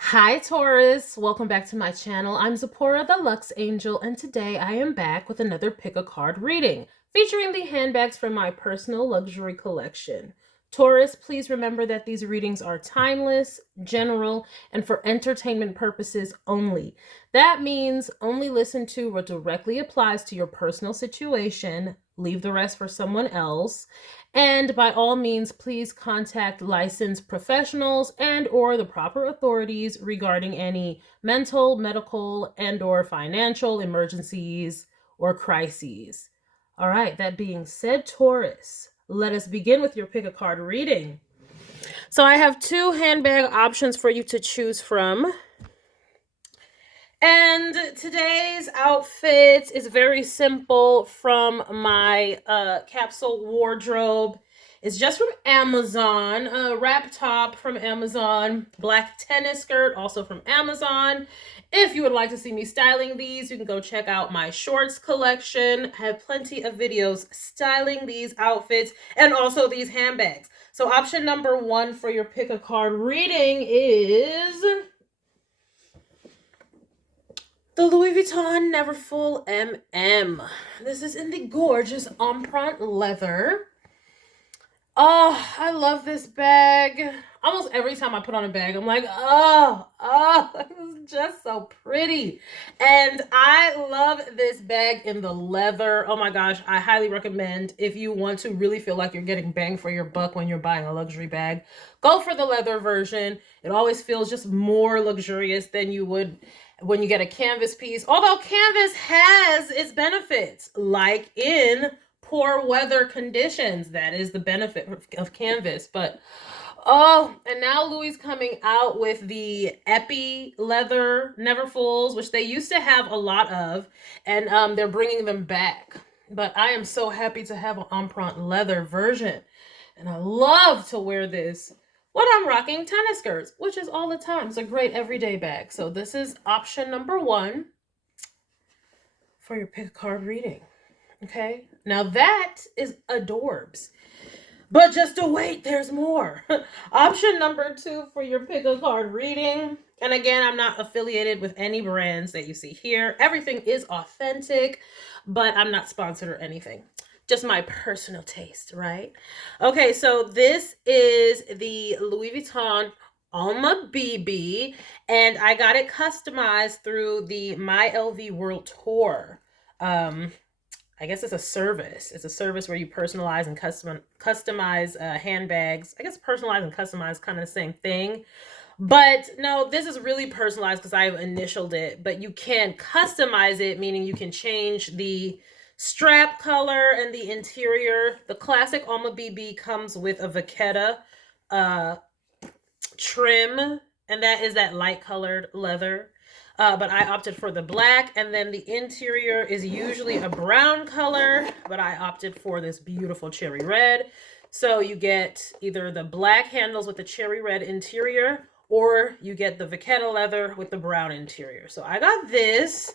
Hi Taurus, welcome back to my channel. I'm Zipporah the Lux Angel, and today I am back with another pick a card reading featuring the handbags from my personal luxury collection. Taurus, please remember that these readings are timeless, general, and for entertainment purposes only. That means only listen to what directly applies to your personal situation, leave the rest for someone else. And by all means, please contact licensed professionals and or the proper authorities regarding any mental, medical, and or financial emergencies or crises. All right, that being said, Taurus, let us begin with your pick a card reading. So I have two handbag options for you to choose from. And today's outfit is very simple from my capsule wardrobe. It's just from Amazon. A wrap top from Amazon. Black tennis skirt, also from Amazon. If you would like to see me styling these, you can go check out my shorts collection. I have plenty of videos styling these outfits and also these handbags. So option number one for your pick a card reading is the Louis Vuitton Neverfull MM. This is in the gorgeous empreinte leather. Oh, I love this bag. Almost every time I put on a bag, I'm like, it's just so pretty. And I love this bag in the leather. Oh my gosh, I highly recommend if you want to really feel like you're getting bang for your buck when you're buying a luxury bag, go for the leather version. It always feels just more luxurious than you would when you get a canvas piece. Although canvas has its benefits, like in poor weather conditions. That is the benefit of canvas. But oh, and now Louis coming out with the Epi leather Neverfulls, which they used to have a lot of, and they're bringing them back. But I am so happy to have an empreinte leather version, and I love to wear this when I'm rocking tennis skirts, which is all the time. It's a great everyday bag. So this is option number one for your pick a card reading. Okay, now that is adorbs. But just to wait, there's more. Option number two for your pick a card reading. And again, I'm not affiliated with any brands that you see here. Everything is authentic, but I'm not sponsored or anything. Just my personal taste, right? Okay, so this is the Louis Vuitton Alma BB, and I got it customized through the My LV World Tour. I guess it's a service. It's a service where you personalize and customize handbags. I guess personalize and customize kind of the same thing. But no, this is really personalized because I've initialed it. But you can customize it, meaning you can change the strap color and the interior. The classic Alma BB comes with a vachetta trim, and that is that light colored leather. But I opted for the black, and then the interior is usually a brown color, but I opted for this beautiful cherry red. So you get either the black handles with the cherry red interior, or you get the vachetta leather with the brown interior. So I got this,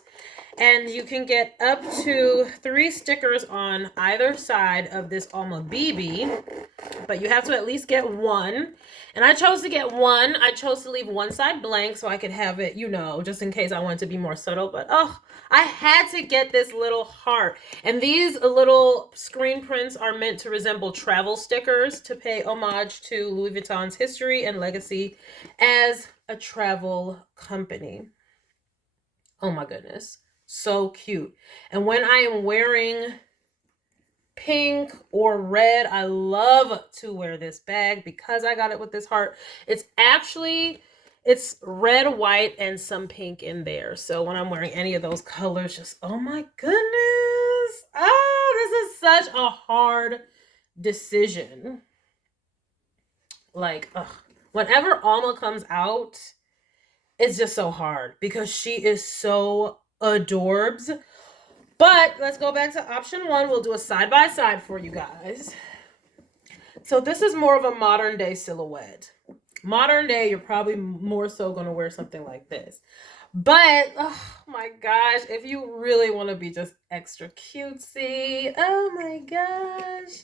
and you can get up to 3 stickers on either side of this Alma BB, but you have to at least get one. And I chose to get one. I chose to leave one side blank so I could have it, just in case I wanted to be more subtle. But I had to get this little heart. And these little screen prints are meant to resemble travel stickers to pay homage to Louis Vuitton's history and legacy as a travel company. Oh my goodness. So cute. And when I am wearing pink or red, I love to wear this bag because I got it with this heart. It's red, white, and some pink in there. So when I'm wearing any of those colors, just oh my goodness. This is such a hard decision. Like, whenever Alma comes out, it's just so hard because she is so adorbs. But let's go back to option one. We'll do a side-by-side for you guys. So this is more of a modern day silhouette. Modern day, you're probably more so going to wear something like this. But, oh my gosh, if you really want to be just extra cutesy, oh my gosh,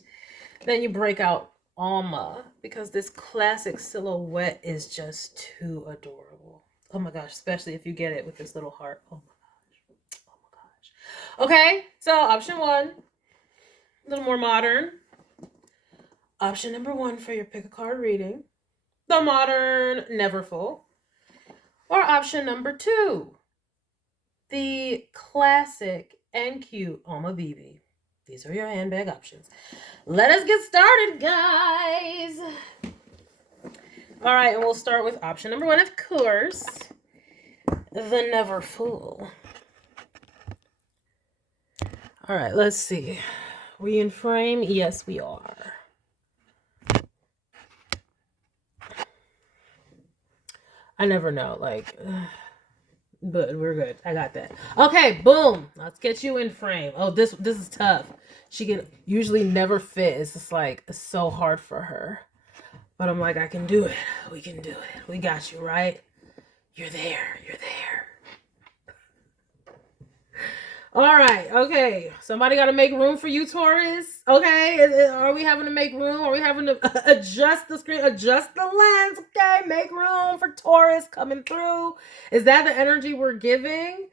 then you break out Alma because this classic silhouette is just too adorable. Oh my gosh, especially if you get it with this little heart. Oh my gosh. Oh my gosh. Okay, so option 1, a little more modern. Option number 1 for your pick a card reading, the modern never full. Or option number 2, the classic and cute Alma Vivi. These are your handbag options. Let us get started, guys. All right, and we'll start with option number 1, of course, the never full. All right, let's see. We in frame? Yes, we are. I never know, like, but we're good. I got that. Okay, boom. Let's get you in frame. Oh, this is tough. She can usually never fit. It's just like, it's so hard for her. But I'm like, I can do it. We can do it. We got you, right? You're there. You're there. All right. Okay. Somebody got to make room for you, Taurus. Okay. Are we having to make room? Are we having to adjust the screen, adjust the lens? Okay. Make room for Taurus coming through. Is that the energy we're giving?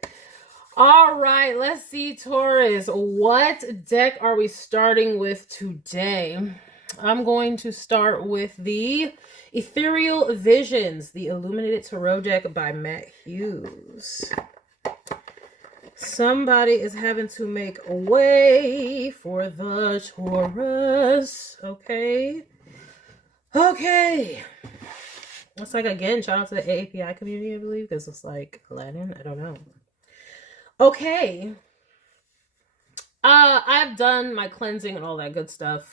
All right. Let's see, Taurus. What deck are we starting with today? I'm going to start with the Ethereal Visions, the Illuminated Tarot deck by Matt Hughes. Somebody is having to make a way for the Taurus. Okay. Okay. It's like, again, shout out to the AAPI community, I believe, because it's like Latin. I don't know. Okay. I've done my cleansing and all that good stuff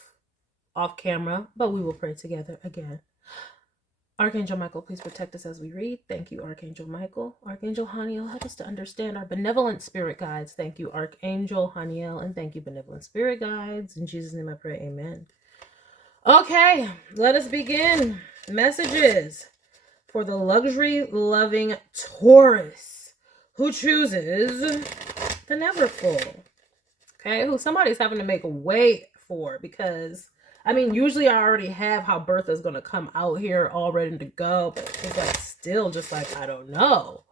off camera, but we will pray together again. Archangel Michael, please protect us as we read. Thank you, Archangel Michael. Archangel Haniel, help us to understand our benevolent spirit guides. Thank you, Archangel Haniel, and thank you, benevolent spirit guides. In Jesus' name I pray, amen. Okay, let us begin. Messages for the luxury-loving Taurus who chooses the never full. Okay, who somebody's having to make a way for, because I mean, usually I already have how Bertha's going to come out here all ready to go, but it's like still just like, I don't know.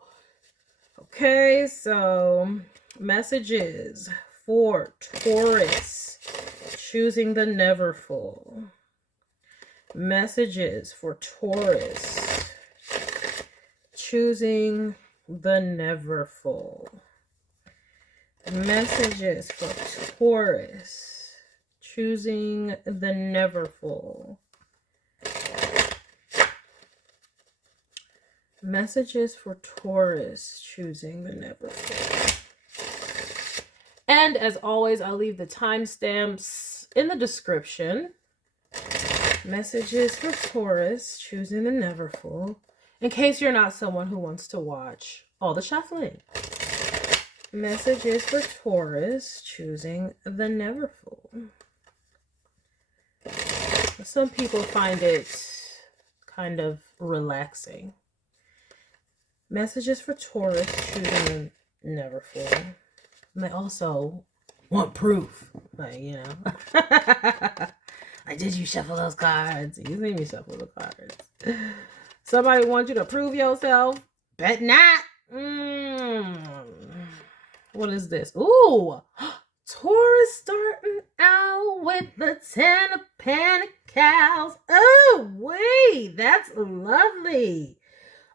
Okay, so messages for Taurus choosing the never full. Messages for Taurus choosing the never full. Messages for Taurus choosing the never full. Messages for Taurus choosing the never full. And as always, I'll leave the timestamps in the description. Messages for Taurus choosing the never full, in case you're not someone who wants to watch all the shuffling. Messages for Taurus choosing the never full. Some people find it kind of relaxing. Messages for Taurus choosing the never full. And they also want proof. Like, you know. Like, did you shuffle those cards? You see me shuffle the cards. Somebody wants you to prove yourself? Bet not. What is this? Ooh. Taurus starting out with the 10 of Pentacles. Oh, wait, that's lovely.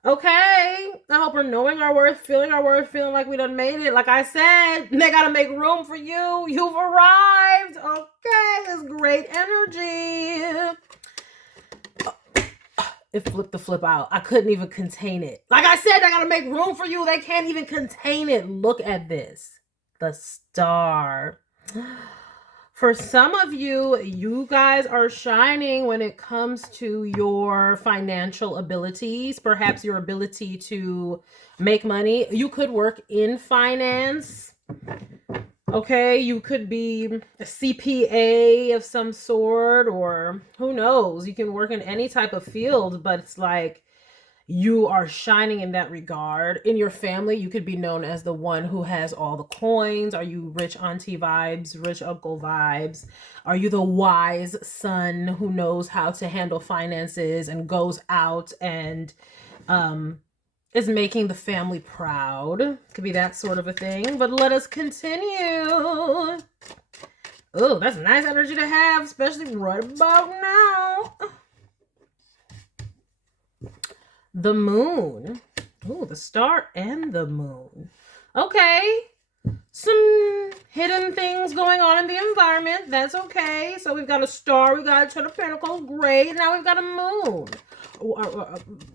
Okay, I hope we're knowing our worth, feeling like we done made it. Like I said, they gotta make room for you. You've arrived. Okay, it's great energy. It flipped the flip out. I couldn't even contain it. Like I said, they gotta make room for you. They can't even contain it. Look at this. The Star. For some of you, you guys are shining when it comes to your financial abilities, perhaps your ability to make money. You could work in finance. Okay, you could be a CPA of some sort, or who knows, you can work in any type of field, but it's like you are shining in that regard. In your family, you could be known as the one who has all the coins. Are you rich auntie vibes, rich uncle vibes? Are you the wise son who knows how to handle finances and goes out and is making the family proud. Could be that sort of a thing. But let us continue. Oh, that's nice energy to have, especially right about now. The moon. Oh, the star and the moon. Okay. Some hidden things going on in the environment. That's okay. So we've got a star, we've got a Ten of Pentacles, great. Now we've got a moon.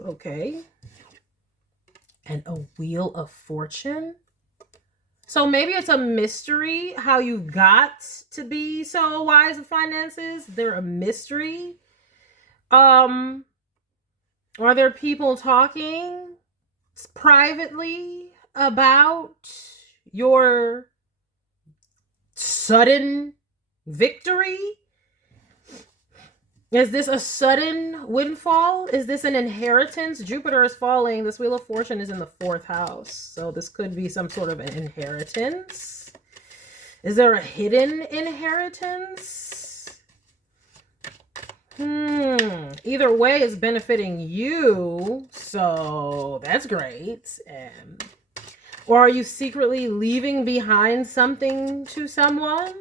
Okay. And a Wheel of Fortune. So maybe it's a mystery how you got to be so wise with finances. They're a mystery. Are there people talking privately about your sudden victory? Is this a sudden windfall? Is this an inheritance? Jupiter is falling. This Wheel of Fortune is in the 4th house. So this could be some sort of an inheritance. Is there a hidden inheritance? Either way, it's benefiting you. So that's great. Or are you secretly leaving behind something to someone?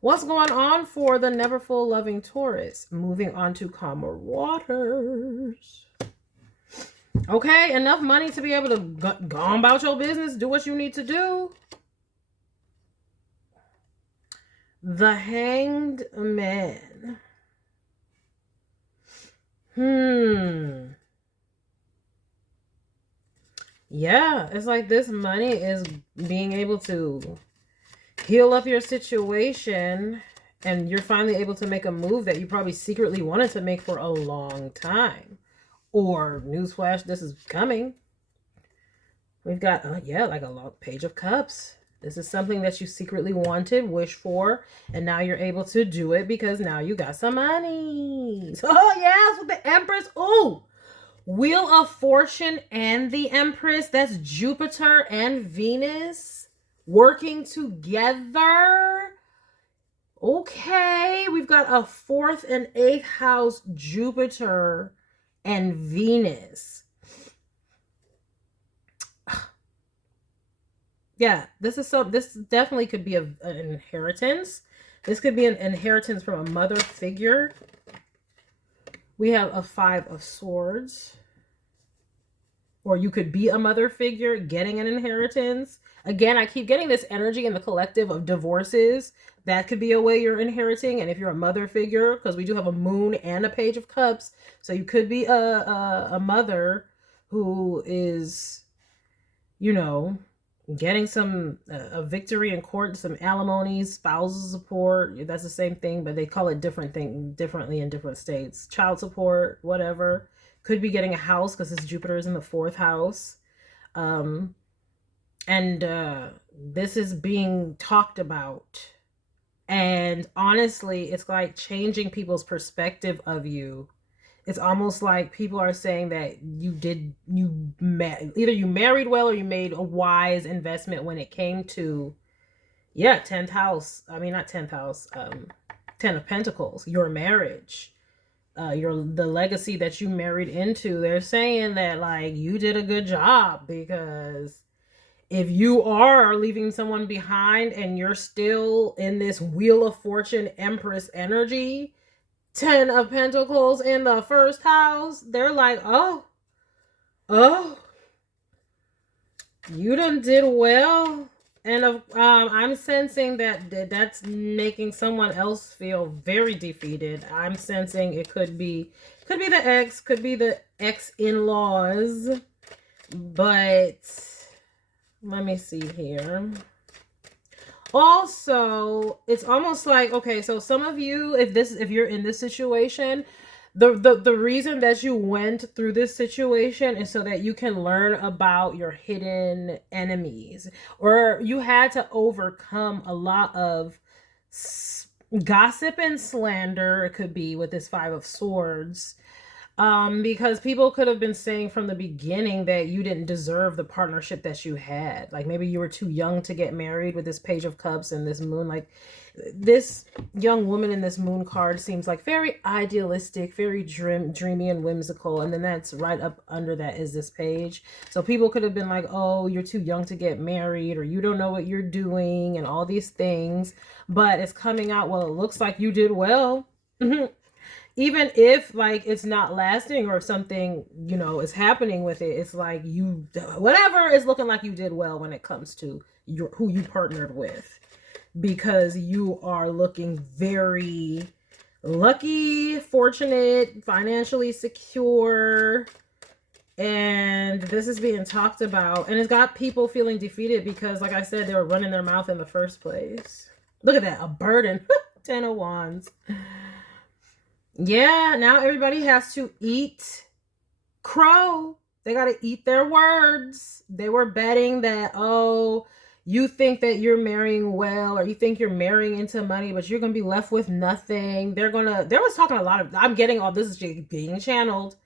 What's going on for the never full loving Taurus? Moving on to calmer waters. Okay, enough money to be able to go on about your business, do what you need to do. The Hanged Man. Yeah, it's like this money is being able to heal up your situation, and you're finally able to make a move that you probably secretly wanted to make for a long time. Or, newsflash, this is coming. We've got, yeah, like a long Page of Cups. This is something that you secretly wanted, wished for, and now you're able to do it because now you got some money. Oh, yes, with the Empress. Oh, Wheel of Fortune and the Empress. That's Jupiter and Venus working together. Okay, we've got a 4th and 8th house Jupiter and Venus. Yeah, this definitely could be an inheritance. This could be an inheritance from a mother figure. We have a 5 of Swords. Or you could be a mother figure getting an inheritance. Again, I keep getting this energy in the collective of divorces. That could be a way you're inheriting. And if you're a mother figure, because we do have a moon and a Page of Cups, so you could be a mother who is, you know, getting some a victory in court, some alimony, spousal support. That's the same thing, but they call it differently in different states. Child support, whatever. Could be getting a house because this Jupiter is in the 4th house. This is being talked about. And honestly, it's like changing people's perspective of you. It's almost like people are saying that either you married well or you made a wise investment when it came to, 10th house. I mean, not 10th house, 10 of Pentacles, your marriage. The legacy that you married into. They're saying that like you did a good job, because if you are leaving someone behind and you're still in this Wheel of Fortune Empress energy, 10 of Pentacles in the 1st house, they're like, oh, you done did well. And I'm sensing that's making someone else feel very defeated. I'm sensing it could be the ex, could be the ex-in-laws. But let me see here. Also, it's almost like, okay, so some of you, if you're in this situation, the reason that you went through this situation is so that you can learn about your hidden enemies, or you had to overcome a lot of gossip and slander. It could be with this 5 of Swords. Because people could have been saying from the beginning that you didn't deserve the partnership that you had. Like maybe you were too young to get married with this Page of Cups and this moon. Like this young woman in this moon card seems like very idealistic, very dreamy and whimsical. And then that's right up under that is this page. So people could have been like, oh, you're too young to get married, or you don't know what you're doing and all these things. But it's coming out, well, it looks like you did well. Even if like it's not lasting or something, you know, is happening with it, it's like you, whatever is looking like you did well when it comes to who you partnered with, because you are looking very lucky, fortunate, financially secure. And this is being talked about, and it's got people feeling defeated because, like I said, they were running their mouth in the first place. Look at that, a burden. 10 of Wands. Yeah, now everybody has to eat crow. They got to eat their words. They were betting that, oh, you think that you're marrying well, or you think you're marrying into money, but you're going to be left with nothing. There was talking a lot of, I'm getting all this is being channeled.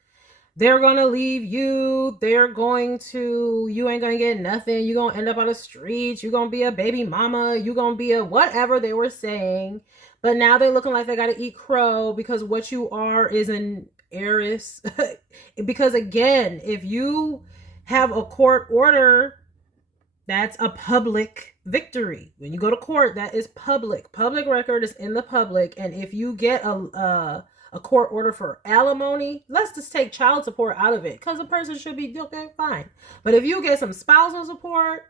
They're going to leave you. You ain't going to get nothing. You're going to end up on the streets. You're going to be a baby mama. You're going to be a whatever they were saying. But now they're looking like they got to eat crow because what you are is an aries. Because again, if you have a court order, that's a public victory. When you go to court, that is public. Public record is in the public. And if you get a court order for alimony, let's just take child support out of it, because a person should be okay, fine. But if you get some spousal support,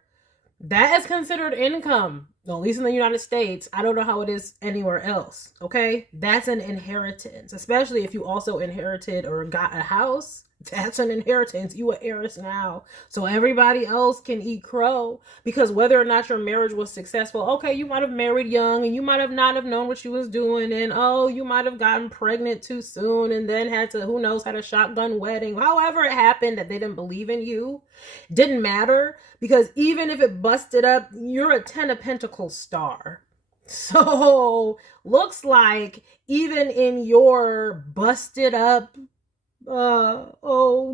that is considered income, at least in the United States. I don't know how it is anywhere else. Okay, that's an inheritance, especially if you also inherited or got a house. That's an inheritance. You are heiress now. So everybody else can eat crow, because whether or not your marriage was successful, okay, you might have married young and you might have not have known what you was doing. And oh, you might have gotten pregnant too soon and then had to, who knows, had a shotgun wedding. However it happened that they didn't believe in you, didn't matter, because even if it busted up, you're a 10 of Pentacles star. So looks like even in your busted up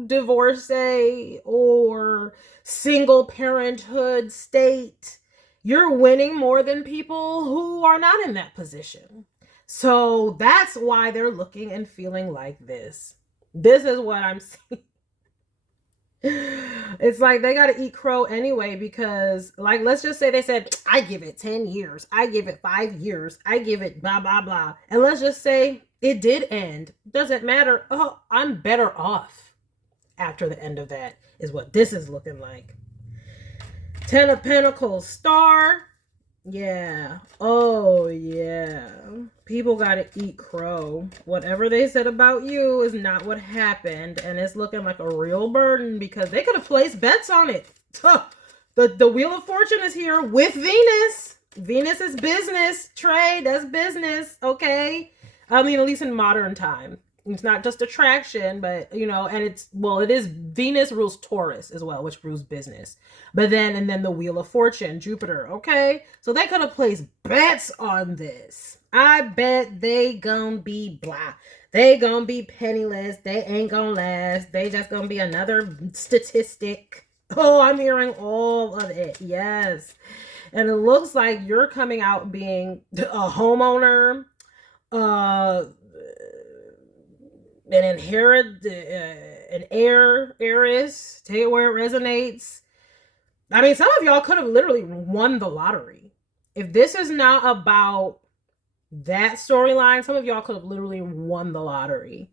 divorcee or single parenthood state, you're winning more than people who are not in that position. So that's why they're looking and feeling like this. This is what I'm seeing. It's like they got to eat crow anyway, because like, let's just say they said, I give it 10 years, I give it 5 years, I give it blah blah blah, and let's just say it did end. Doesn't matter. Oh, I'm better off after the end of that, is what this is looking like. 10 of Pentacles star. Yeah. Oh yeah, people gotta eat crow. Whatever they said about you is not what happened, and it's looking like a real burden, because they could have placed bets on it. The Wheel of Fortune is here with Venus. Venus is business, trade, that's business. Okay, I mean, at least in modern time. It's not just attraction, but, you know, and it is, Venus rules Taurus as well, which rules business. But then the Wheel of Fortune, Jupiter, okay? So they could have placed bets on this. I bet they gonna be blah. They gonna be penniless. They ain't gonna last. They just gonna be another statistic. Oh, I'm hearing all of it. Yes. And it looks like you're coming out being a homeowner, an heiress, take it where it resonates. I mean, some of y'all could have literally won the lottery. If this is not about that storyline, some of y'all could have literally won the lottery.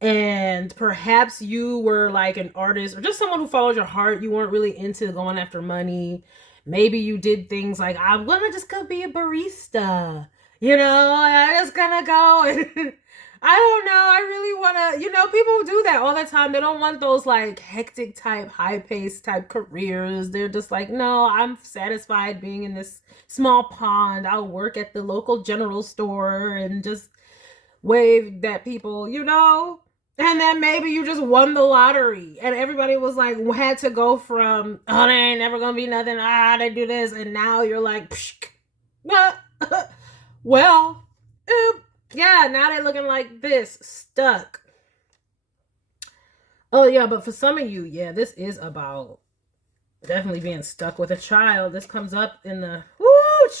And perhaps you were like an artist or just someone who followed your heart. You weren't really into going after money. Maybe you did things like, I'm gonna just go be a barista. You know, I'm just gonna go and I don't know. I really want to, you know, people do that all the time. They don't want those like hectic type, high paced type careers. They're just like, no, I'm satisfied being in this small pond. I'll work at the local general store and just wave at people, you know? And then maybe you just won the lottery and everybody was like, had to go from, oh, they ain't never going to be nothing. They do this. And now you're like, well, yeah, now they're looking like this, stuck. Oh yeah, but for some of you, yeah, this is about definitely being stuck with a child. This comes up in the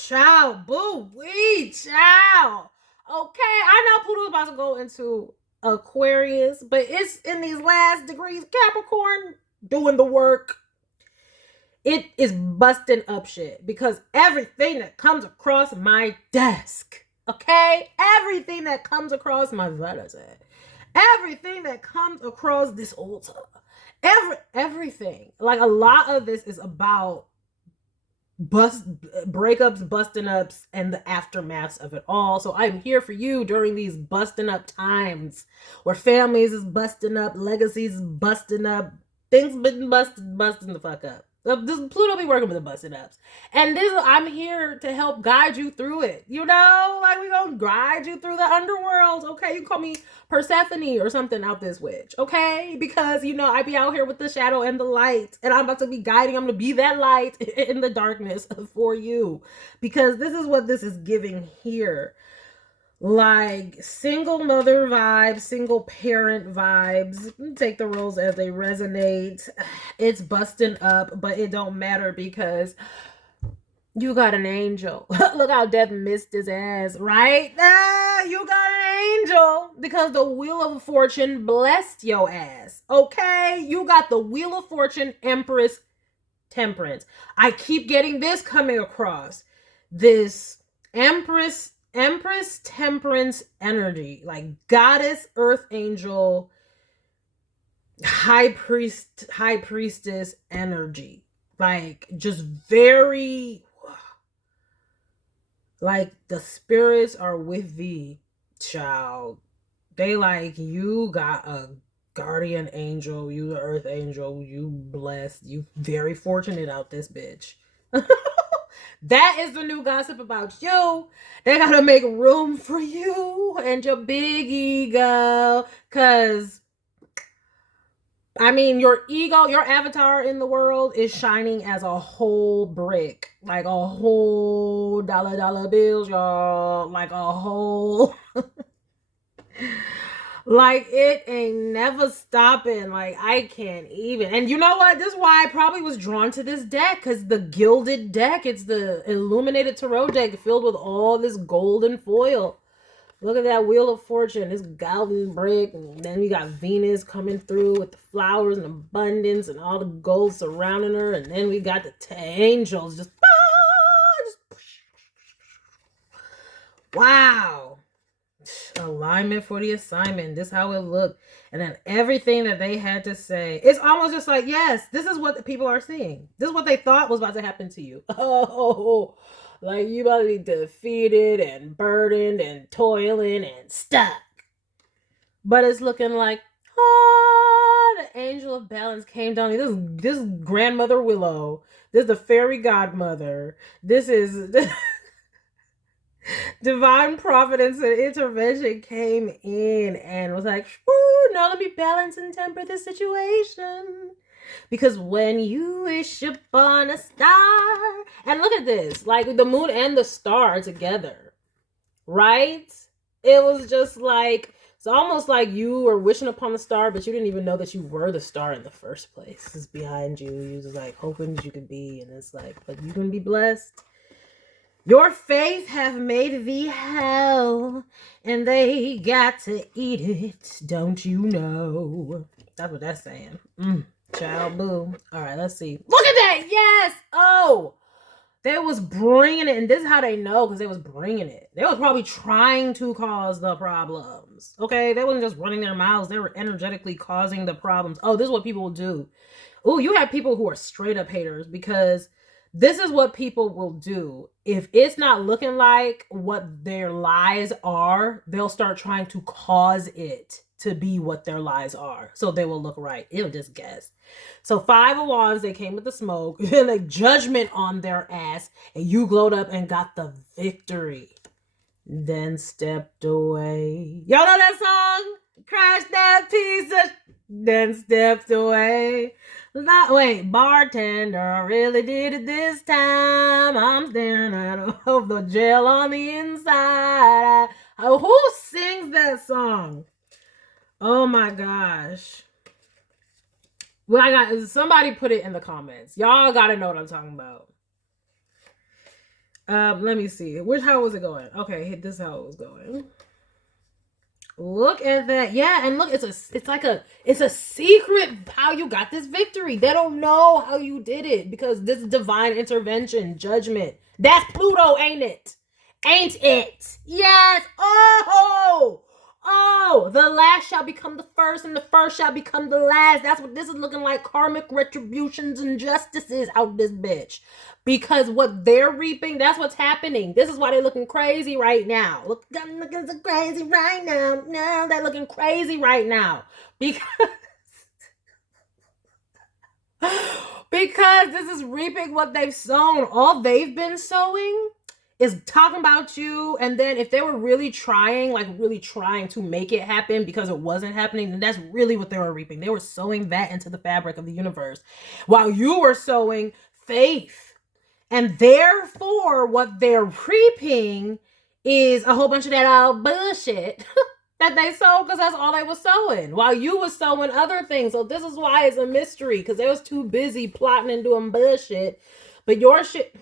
child, boo wee child. Okay, I know Pluto's about to go into Aquarius, but it's in these last degrees. Capricorn doing the work. It is busting up shit because everything that comes across my desk, okay, everything that comes across my vertices, everything that comes across this altar, everything, like a lot of this is about breakups, busting ups, and the aftermaths of it all. So I'm here for you during these busting up times where families is busting up, legacies is busting up, things been busting the fuck up. This Pluto be working with the busted ups, and this I'm here to help guide you through it. You know, like we gonna guide you through the underworld. Okay, you call me Persephone or something out this witch. Okay, because you know I be out here with the shadow and the light, and I'm about to be guiding. I'm gonna be that light in the darkness for you, because this is what this is giving here. Like single mother vibes, single parent vibes. Take the roles as they resonate. It's busting up, but it don't matter because you got an angel. Look how death missed his ass, right? You got an angel because the wheel of fortune blessed your ass. Okay, you got the wheel of fortune, Empress, Temperance. I keep getting this coming across. This Empress, Temperance energy, like goddess, earth angel, high priestess energy. Like just very, like the spirits are with thee, child. They like, you got a guardian angel, you the earth angel, you blessed, you very fortunate out this bitch. That is the new gossip about you. They gotta make room for you and your big ego. Cause I mean, your ego, your avatar in the world is shining as a whole brick. Like a whole dollar bills, y'all. Like a whole like it ain't never stopping. Like I can't even. And you know what? This is why I probably was drawn to this deck, because the gilded deck, it's the illuminated tarot deck filled with all this golden foil. Look at that wheel of fortune, this golden brick, and then you got Venus coming through with the flowers and abundance and all the gold surrounding her, and then we got the angels just wow. Alignment for the assignment. This is how it looked. And then everything that they had to say, it's almost just like, yes, this is what the people are seeing. This is what they thought was about to happen to you. Oh, like you about to be defeated and burdened and toiling and stuck. But it's looking like, oh, the angel of balance came down. This is grandmother Willow. This is the fairy godmother. This is divine providence and intervention came in and was like, no, let me balance and temper the situation. Because when you wish upon a star, and look at this, like the moon and the star together, right? It was just like, it's almost like you were wishing upon the star, but you didn't even know that you were the star in the first place. It's behind you. You was like hoping that you could be, and it's like, but you can be blessed. Your faith have made thee hell, and they got to eat it, don't you know? That's what that's saying. Child, boo. All right, let's see. Look at that! Yes! Oh! They was bringing it, and this is how they know, because they was bringing it. They was probably trying to cause the problems, okay? They wasn't just running their mouths. They were energetically causing the problems. Oh, this is what people will do. Oh, you have people who are straight up haters, because this is what people will do. If it's not looking like what their lies are, they'll start trying to cause it to be what their lies are. So they will look right. It'll just guess. So 5 of Wands, they came with the smoke and like judgment on their ass, and you glowed up and got the victory. Then stepped away. Y'all know that song? Crash that piece of... Then stepped away. Wait, bartender really did it this time. I'm staring out of the jail on the inside. Who sings that song? Oh my gosh. Well, I got somebody put it in the comments. Y'all gotta know what I'm talking about. Let me see. How was it going? Okay, this is how it was going. Look at that. Yeah, and look, it's a secret how you got this victory. They don't know how you did it because this is divine intervention, judgment. That's Pluto, ain't it? Ain't it? Yes. Oh, the last shall become the first, and the first shall become the last. That's what this is looking like. Karmic retributions and justices out this bitch. Because what they're reaping, that's what's happening. This is why they're looking crazy right now. Look, I'm looking so crazy right now. No, they're looking crazy right now. Because this is reaping what they've sown. All they've been sowing is talking about you, and then if they were really trying to make it happen because it wasn't happening, then that's really what they were reaping. They were sowing that into the fabric of the universe while you were sowing faith. And therefore, what they're reaping is a whole bunch of that bullshit that they sowed because that's all they was sowing while you was sowing other things. So this is why it's a mystery, because they was too busy plotting and doing bullshit. But your shit...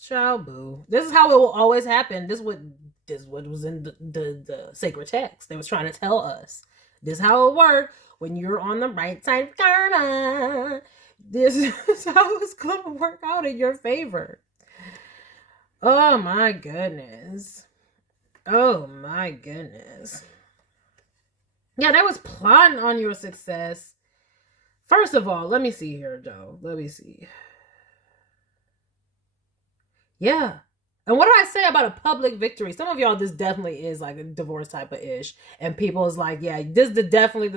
Child boo. This is how it will always happen. This is what was in the sacred text. They was trying to tell us. This is how it worked when you're on the right side of karma. This is how it's gonna work out in your favor. Oh my goodness. Oh my goodness. Yeah, they was plotting on your success. First of all, let me see here, Joe. Let me see. Yeah. And what do I say about a public victory? Some of y'all, this definitely is like a divorce type of ish. And people is like, yeah, this is definitely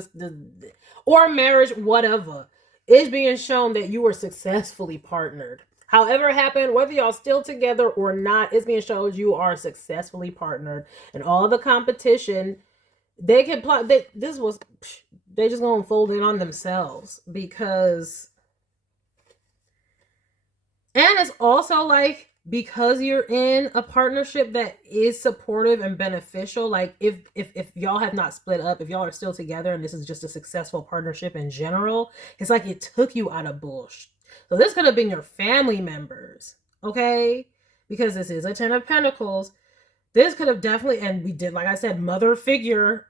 or marriage, whatever. It's being shown that you were successfully partnered. However it happened, whether y'all still together or not, it's being shown you are successfully partnered. And all the competition, they can plot. They just gonna fold it on themselves because. And it's also like, because you're in a partnership that is supportive and beneficial, like if y'all have not split up, if y'all are still together and this is just a successful partnership in general, it's like it took you out of bullshit. So this could have been your family members, okay? Because this is a 10 of Pentacles. This could have definitely, and we did, like I said, mother figure.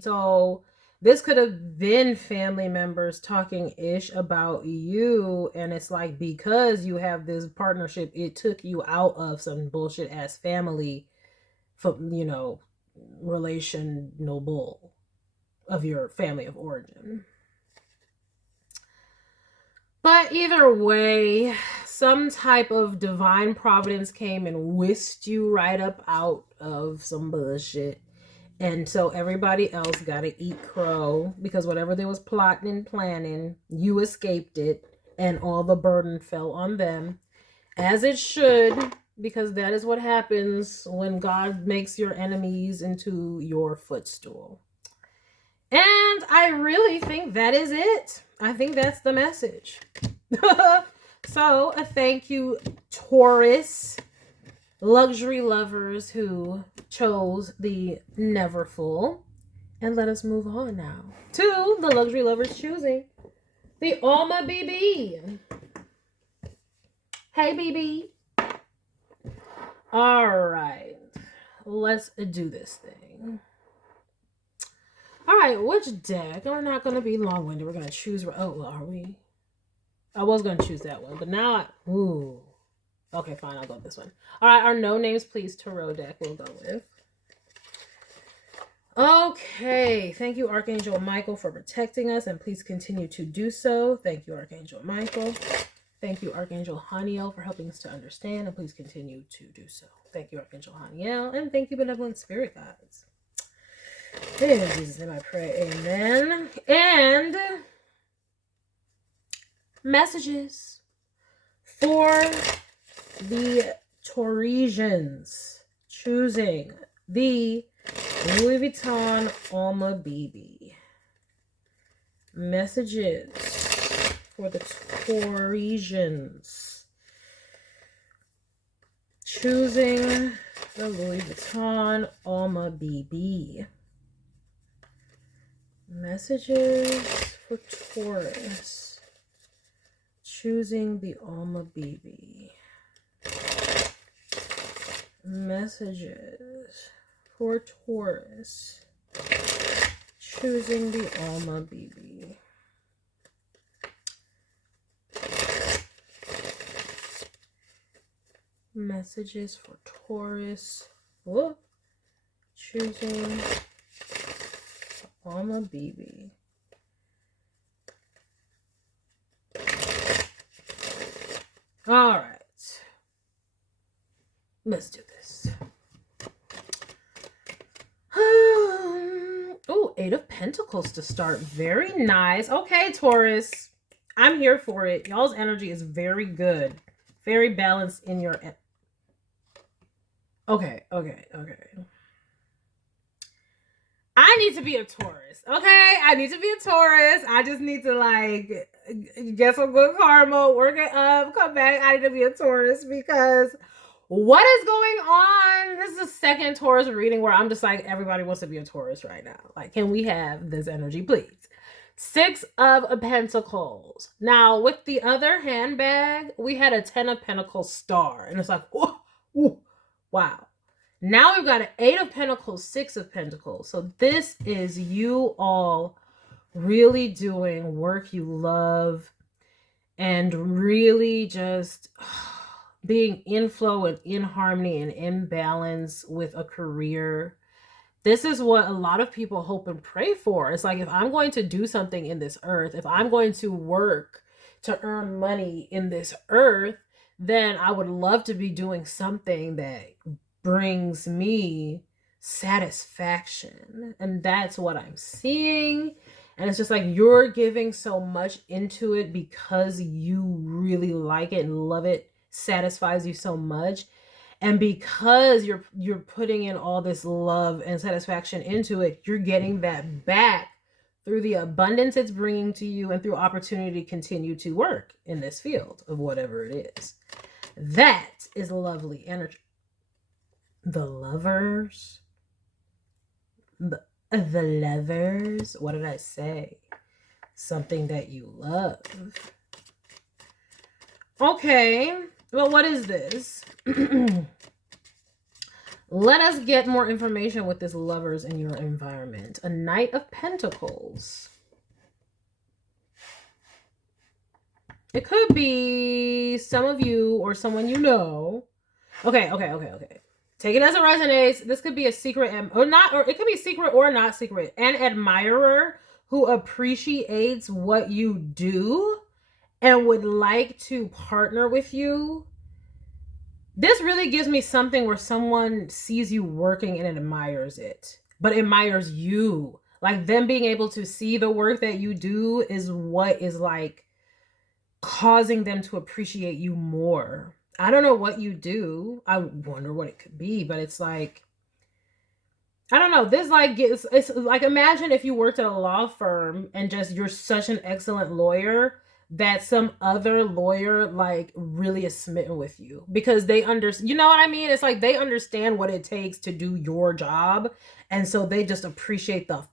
So this could have been family members talking ish about you. And it's like, because you have this partnership, it took you out of some bullshit ass family, relational bull of your family of origin. But either way, some type of divine providence came and whisked you right up out of some bullshit. And so everybody else got to eat crow, because whatever they was plotting and planning, you escaped it, and all the burden fell on them, as it should, because that is what happens when God makes your enemies into your footstool. And I really think that is it. I think that's the message. So a thank you, Taurus luxury lovers who chose the Never Full. And let us move on now to the luxury lovers choosing the Alma BB. Hey, BB. All right. Let's do this thing. All right, which deck? We're not going to be long-winded. We're going to choose... Oh, are we? I was going to choose that one, but now ooh. Okay, fine. I'll go with this one. All right, our No Names Please Tarot deck we'll go with. Okay. Thank you, Archangel Michael, for protecting us, and please continue to do so. Thank you, Archangel Michael. Thank you, Archangel Haniel, for helping us to understand, and please continue to do so. Thank you, Archangel Haniel, and thank you, Benevolent Spirit Guides. In Jesus' name I pray, amen. And messages for the Tauresians choosing the Louis Vuitton Alma BB. Messages for the Tauresians choosing the Louis Vuitton Alma BB. Messages for Taurus. Choosing the Alma BB. Messages for Taurus. Choosing the Alma BB. Messages for Taurus. Whoa. Choosing Alma BB. All right. Let's do this. Oh, 8 of Pentacles to start. Very nice. Okay, Taurus. I'm here for it. Y'all's energy is very good. Very balanced in your... Okay. I need to be a Taurus, okay? I need to be a Taurus. I just need to, like, get some good karma, work it up, come back. I need to be a Taurus because what is going on? This is the second Taurus reading where I'm just like, everybody wants to be a Taurus right now. Like, can we have this energy, please? 6 of Pentacles. Now, with the other handbag, we had a 10 of Pentacles star. And it's like, ooh, wow. Now we've got an 8 of Pentacles, 6 of Pentacles. So this is you all really doing work you love and really just being in flow and in harmony and in balance with a career. This is what a lot of people hope and pray for. It's like, if I'm going to do something in this earth, if I'm going to work to earn money in this earth, then I would love to be doing something that brings me satisfaction. And that's what I'm seeing. And it's just like, you're giving so much into it because you really like it and love it, satisfies you so much. And because you're putting in all this love and satisfaction into it, you're getting that back through the abundance it's bringing to you and through opportunity to continue to work in this field of whatever it is. That is lovely energy. The lovers. The lovers. What did I say? Something that you love. Okay. Well, what is this? Let us get more information with this lovers in your environment. A Knight of Pentacles. It could be some of you or someone you know. Okay. Take it as it resonates. This could be a secret or not, or it could be secret or not secret. An admirer who appreciates what you do and would like to partner with you. This really gives me something where someone sees you working and admires it, but admires you. Like, them being able to see the work that you do is what is like causing them to appreciate you more. I don't know what you do. I wonder what it could be, but it's like, I don't know. This like it's like, imagine if you worked at a law firm and just you're such an excellent lawyer that some other lawyer like really is smitten with you because they understand, you know what I mean? It's like they understand what it takes to do your job. And so they just appreciate the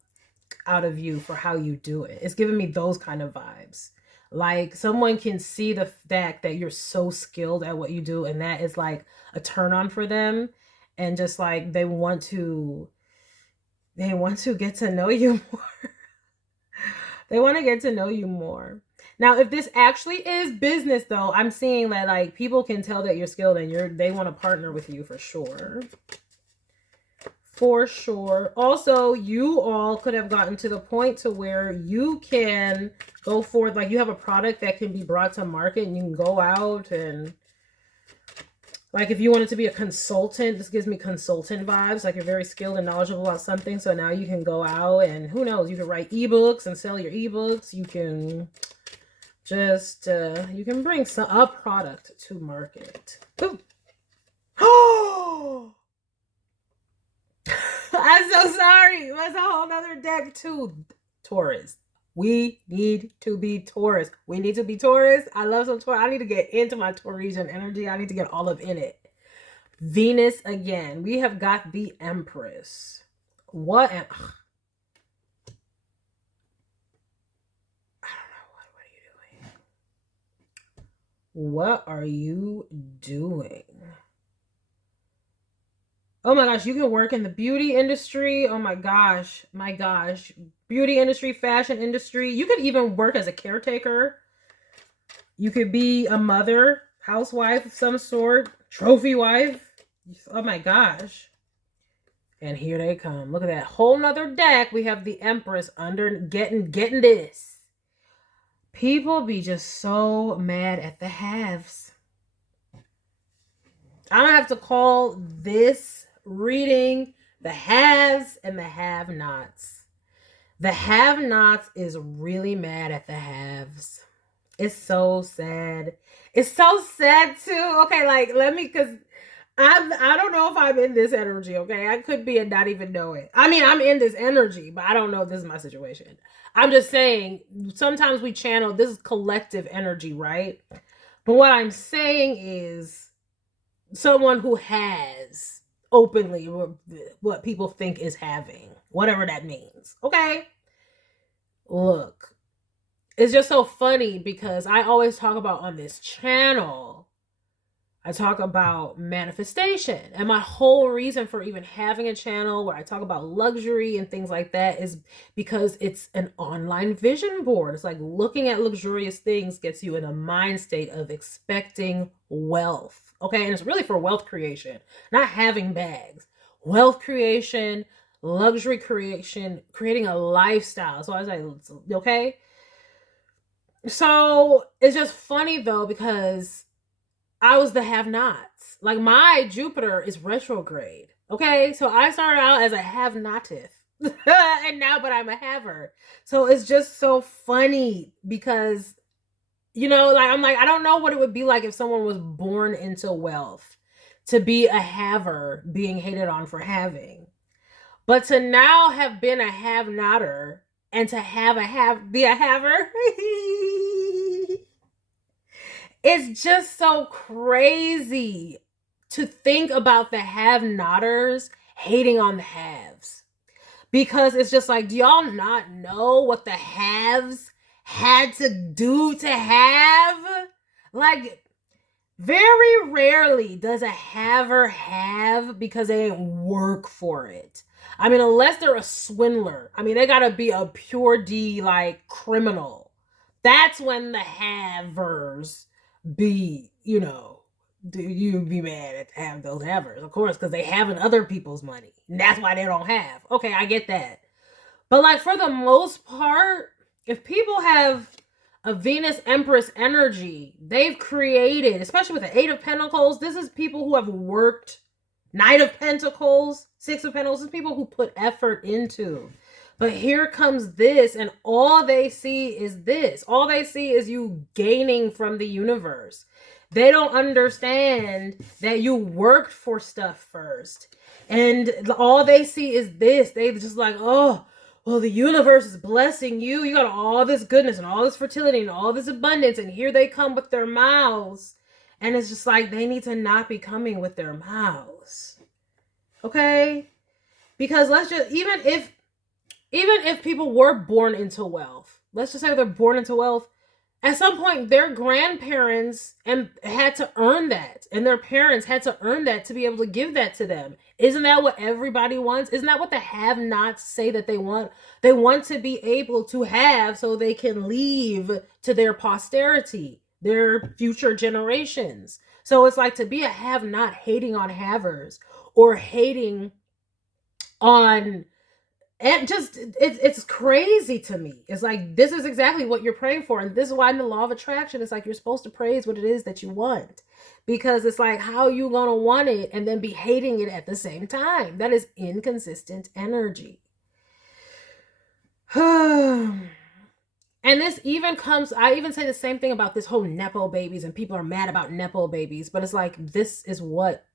out of you for how you do it. It's giving me those kind of vibes. Like, someone can see the fact that you're so skilled at what you do, and that is like a turn on for them. And just like, they want to get to know you more. They want to get to know you more. Now, if this actually is business though, I'm seeing that like people can tell that you're skilled and they want to partner with you for sure. For sure. Also, you all could have gotten to the point to where you can go forward. Like, you have a product that can be brought to market and you can go out and, like, if you wanted to be a consultant, this gives me consultant vibes. Like, you're very skilled and knowledgeable about something. So now you can go out and who knows, you can write ebooks and sell your ebooks. You can just, you can bring a product to market. Ooh. Oh! I'm so sorry. That's a whole nother deck too. Taurus. We need to be Taurus. We need to be Taurus. I love some Taurus. I need to get into my Taurasian energy. I need to get all up in it. Venus again. We have got the Empress. What am... What are you doing? Oh my gosh, you can work in the beauty industry. Oh my gosh. My gosh. Beauty industry, fashion industry. You could even work as a caretaker. You could be a mother, housewife of some sort, trophy wife. Oh my gosh. And here they come. Look at that whole nother deck. We have the Empress under getting this. People be just so mad at the haves. I don't have to call this reading the haves and the have-nots. The have-nots is really mad at the haves. It's so sad. It's so sad too. Okay, like let me, because I don't know if I'm in this energy, okay? I could be and not even know it. I mean, I'm in this energy, but I don't know if this is my situation. I'm just saying, sometimes we channel this collective energy, right? But what I'm saying is someone who has openly what people think is having, whatever that means, okay? Look, it's just so funny because I always talk about on this channel, I talk about manifestation. And my whole reason for even having a channel where I talk about luxury and things like that is because it's an online vision board. It's like looking at luxurious things gets you in a mind state of expecting wealth. Okay, and it's really for wealth creation, not having bags. Wealth creation, luxury creation, creating a lifestyle. So I was like, okay. So it's just funny though, because I was the have-nots. Like my Jupiter is retrograde. Okay, so I started out as a have-notith. And now, but I'm a haver. So it's just so funny because, you know, like I'm like, I don't know what it would be like if someone was born into wealth, to be a haver being hated on for having. But to now have been a have-notter and to be a haver. It's just so crazy to think about the have-notters hating on the haves. Because it's just like, do y'all not know what the haves had to do to have? Like, very rarely does a haver have because they didn't work for it. I mean, unless they're a swindler. I mean, they gotta be a pure D, like, criminal. That's when the havers be, you know, do you be mad at have those havers? Of course, because they having other people's money. And that's why they don't have. Okay, I get that. But like for the most part, if people have a Venus Empress energy, they've created, especially with the Eight of Pentacles, this is people who have worked. Knight of Pentacles, Six of Pentacles, is people who put effort into. But here comes this, and all they see is this. All they see is you gaining from the universe. They don't understand that you worked for stuff first. And all they see is this. They just like, oh, well, the universe is blessing you. You got all this goodness and all this fertility and all this abundance. And here they come with their mouths. And it's just like they need to not be coming with their mouths. Okay? Because let's just, even if people were born into wealth, let's just say they're born into wealth, at some point their grandparents had to earn that, and their parents had to earn that to be able to give that to them. Isn't that what everybody wants? Isn't that what the have-nots say that they want? They want to be able to have so they can leave to their posterity, their future generations. So it's like, to be a have-not hating on havers or hating on, and just it's crazy to me. It's like, this is exactly what you're praying for, and this is why in the law of attraction it's like you're supposed to praise what it is that you want, because it's like, how you gonna want it and then be hating it at the same time? That is inconsistent energy. And this even comes, I even say the same thing about this whole Nepo babies, and people are mad about Nepo babies, but it's like, this is what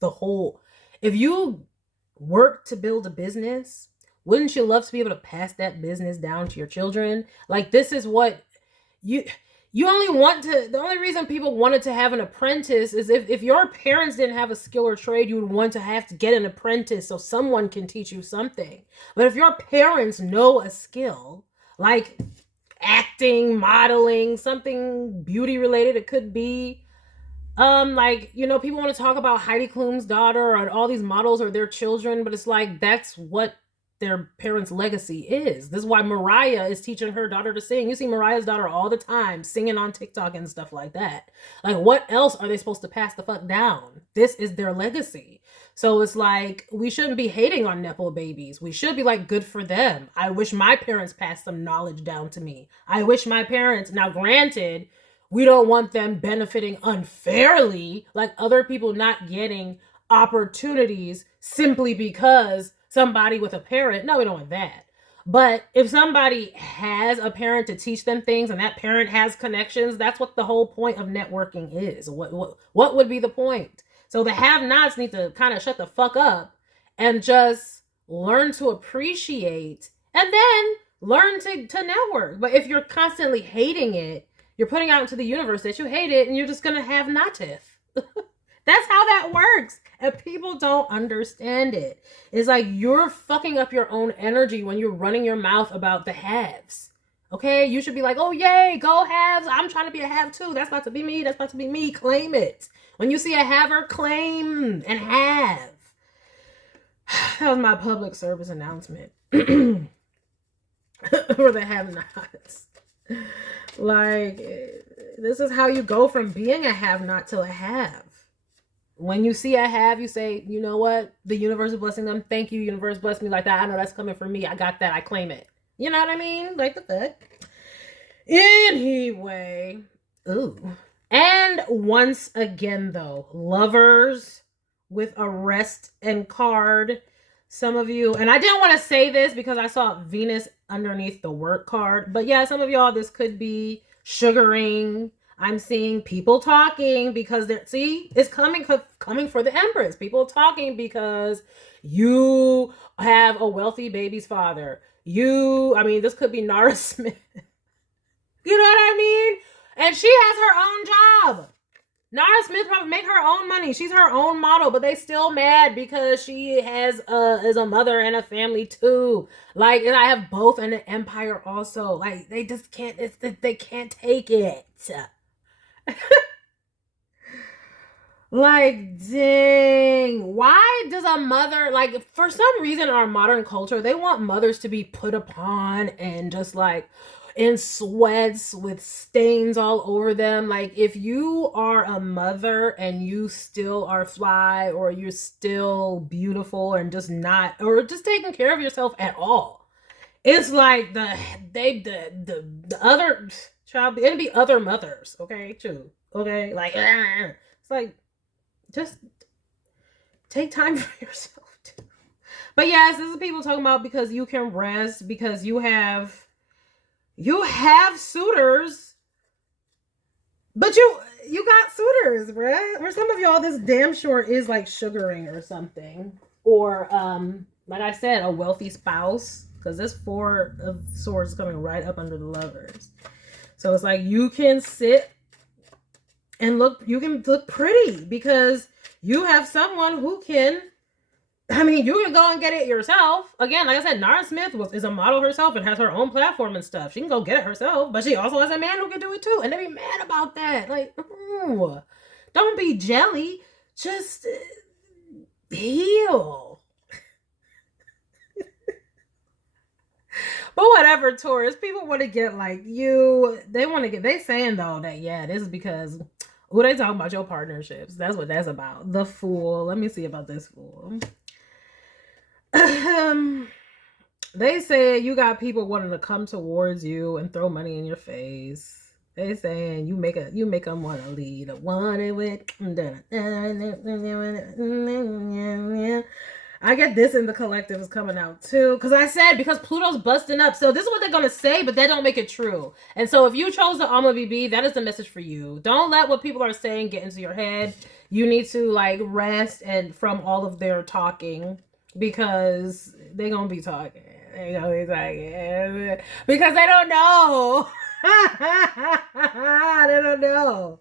the whole, if you work to build a business, wouldn't you love to be able to pass that business down to your children? Like, this is what you only want to, the only reason people wanted to have an apprentice is if your parents didn't have a skill or trade, you would want to have to get an apprentice so someone can teach you something. But if your parents know a skill, like acting, modeling, something beauty related. It could be like, you know, people want to talk about Heidi Klum's daughter or all these models or their children, but it's like that's what their parents' legacy is. This is why Mariah is teaching her daughter to sing. You see Mariah's daughter all the time singing on TikTok and stuff like that. Like, what else are they supposed to pass the fuck down? This is their legacy. So it's like, we shouldn't be hating on Nepo babies. We should be like, good for them. I wish my parents passed some knowledge down to me. I wish my parents, now granted, we don't want them benefiting unfairly, like other people not getting opportunities simply because somebody with a parent. No, we don't want that. But if somebody has a parent to teach them things and that parent has connections, that's what the whole point of networking is. What would be the point? So the have-nots need to kind of shut the fuck up and just learn to appreciate and then learn to network. But if you're constantly hating it, you're putting out into the universe that you hate it and you're just going to have notith. That's how that works. And people don't understand it. It's like you're fucking up your own energy when you're running your mouth about the haves. Okay? You should be like, oh, yay, go haves. I'm trying to be a have too. That's about to be me. That's about to be me. Claim it. When you see a haver, claim and have. That was my public service announcement. For the have-nots. Like, this is how you go from being a have-not to a have. When you see a have, you say, you know what? The universe is blessing them. Thank you, universe. Bless me like that. I know that's coming from me. I got that. I claim it. You know what I mean? Like the fuck. Anyway. Ooh. And once again, though, lovers with a rest and card. Some of you, and I didn't want to say this because I saw Venus underneath the work card. But yeah, some of y'all, this could be sugaring. I'm seeing people talking because they're, see, it's coming for the Empress. People talking because you have a wealthy baby's father. This could be Nara Smith. You know what I mean? And she has her own job. Nara Smith probably make her own money. She's her own model, but they still mad because she is a mother and a family too. Like, and I have both and an empire also. Like, they just can't. They can't take it. Like, dang. Why does a mother, like, for some reason in our modern culture, they want mothers to be put upon and just like in sweats with stains all over them. Like, if you are a mother and you still are fly or you're still beautiful and just not, or just taking care of yourself at all, it's like the other child, it'll be other mothers, okay, too, okay, like, it's like, just take time for yourself too. But yes, this is people talking about because you can rest, because you have suitors, but you got suitors, bruh. Or some of y'all, this damn sure is like sugaring or something. Or, like I said, a wealthy spouse, because this 4 of Swords is coming right up under the Lovers. So it's like you can sit and you can look pretty because you have someone who can, you can go and get it yourself. Again, like I said, Nara Smith is a model herself and has her own platform and stuff. She can go get it herself, but she also has a man who can do it too. And they be mad about that. Like, don't be jelly. Just heal. But whatever, Taurus, people want to get like you. They saying though that, yeah, this is because, they talking about your partnerships. That's what that's about. The Fool. Let me see about this Fool. They say you got people wanting to come towards you and throw money in your face. They saying you make them want to lead. I get this in the collective is coming out too. Because Pluto's busting up. So this is what they're going to say, but that don't make it true. And so if you chose the Alma BB, that is the message for you. Don't let what people are saying get into your head. You need to like rest and from all of their talking, because they're going to be talking. They're going to be talking. Because they don't know. They don't know.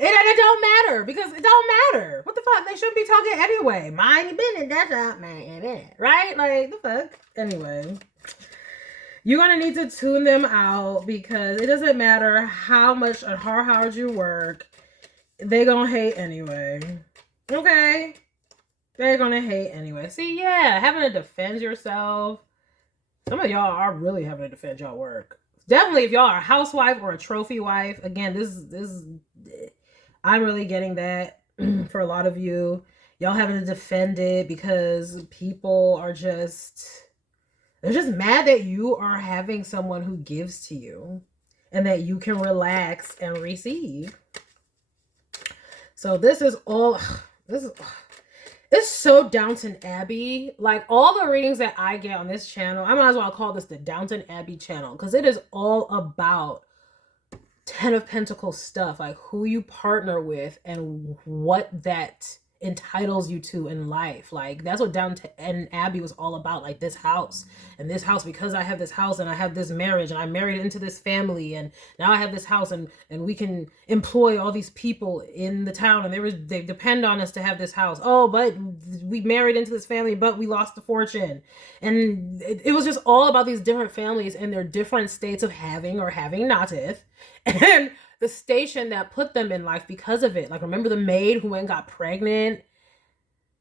It don't matter, because it don't matter. What the fuck? They shouldn't be talking anyway. Mind your business. That's not man. Right? Like, the fuck? Anyway. You're going to need to tune them out because it doesn't matter how much or how hard you work. They're going to hate anyway. Okay? They're going to hate anyway. See, yeah, having to defend yourself. Some of y'all are really having to defend y'all work. Definitely if y'all are a housewife or a trophy wife. Again, this I'm really getting that for a lot of you. Y'all having to defend it because people are they're just mad that you are having someone who gives to you and that you can relax and receive. So this is all, it's so Downton Abbey. Like all the readings that I get on this channel, I might as well call this the Downton Abbey channel because it is all about Ten of Pentacles stuff, like who you partner with and what that entitles you to in life. Like that's what Downton Abbey was all about. Like this house and this house, because I have this house and I have this marriage and I married into this family and now I have this house and we can employ all these people in the town and they depend on us to have this house. Oh, but we married into this family, but we lost the fortune. And it was just all about these different families and their different states of having or having not it. And the station that put them in life because of it. Like, remember the maid who went and got pregnant?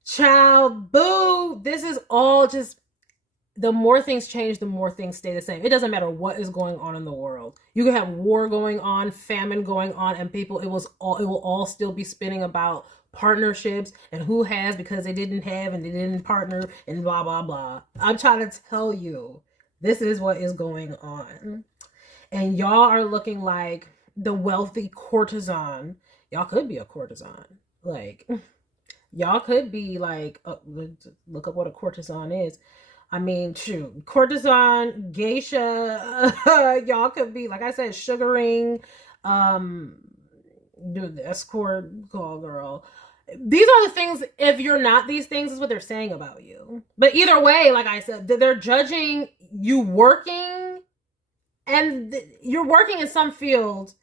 Child, boo. This is all just, the more things change, the more things stay the same. It doesn't matter what is going on in the world. You can have war going on, famine going on, and people, it will all still be spinning about partnerships and who has because they didn't have and they didn't partner and blah, blah, blah. I'm trying to tell you, this is what is going on. And y'all are looking like the wealthy courtesan. Y'all could be a courtesan. Like, y'all could be like, look up what a courtesan is. I mean, shoot, courtesan, geisha, y'all could be, like I said, sugaring, escort, call girl. These are the things, if you're not these things, is what they're saying about you. But either way, like I said, they're judging you working, and you're working in some field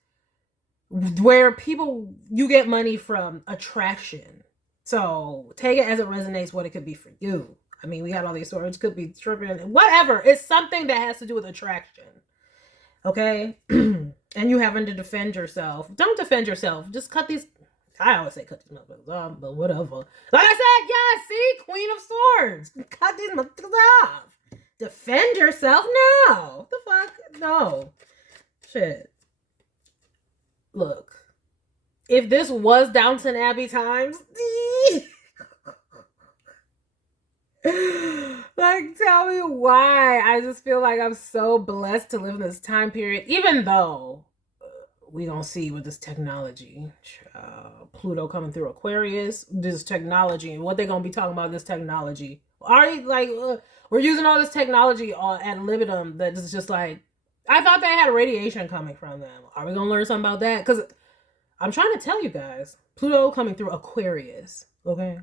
where you get money from attraction. So take it as it resonates what it could be for you. I mean, we got all these swords, could be tripping, whatever. It's something that has to do with attraction. Okay? And you having to defend yourself. Don't defend yourself. Just cut these. I always say cut these motherfuckers off, but whatever. Like I said, yeah, see? Queen of Swords. Cut these motherfuckers off. Defend yourself? No. What the fuck? No. Shit. Look. If this was Downton Abbey times, like, tell me why. I just feel like I'm so blessed to live in this time period, even though we don't see with this technology. Pluto coming through Aquarius, this technology, and what they're going to be talking about this technology. Are you like, we're using all this technology ad libitum that is just like, I thought they had radiation coming from them. Are we going to learn something about that? Because I'm trying to tell you guys, Pluto coming through Aquarius, okay?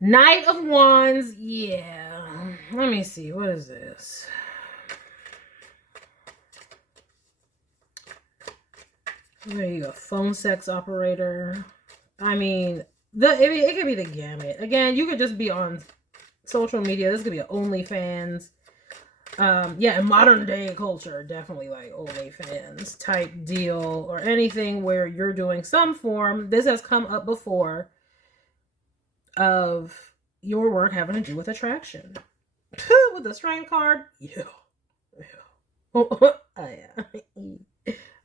Knight of Wands, yeah. Let me see, what is this? There you go, phone sex operator. I mean, it could be the gamut. Again, you could just be on social media. This could be an OnlyFans. Yeah, in modern day culture, definitely like OnlyFans type deal or anything where you're doing some form. This has come up before of your work having to do with attraction. With the Strength card, yeah. Oh yeah.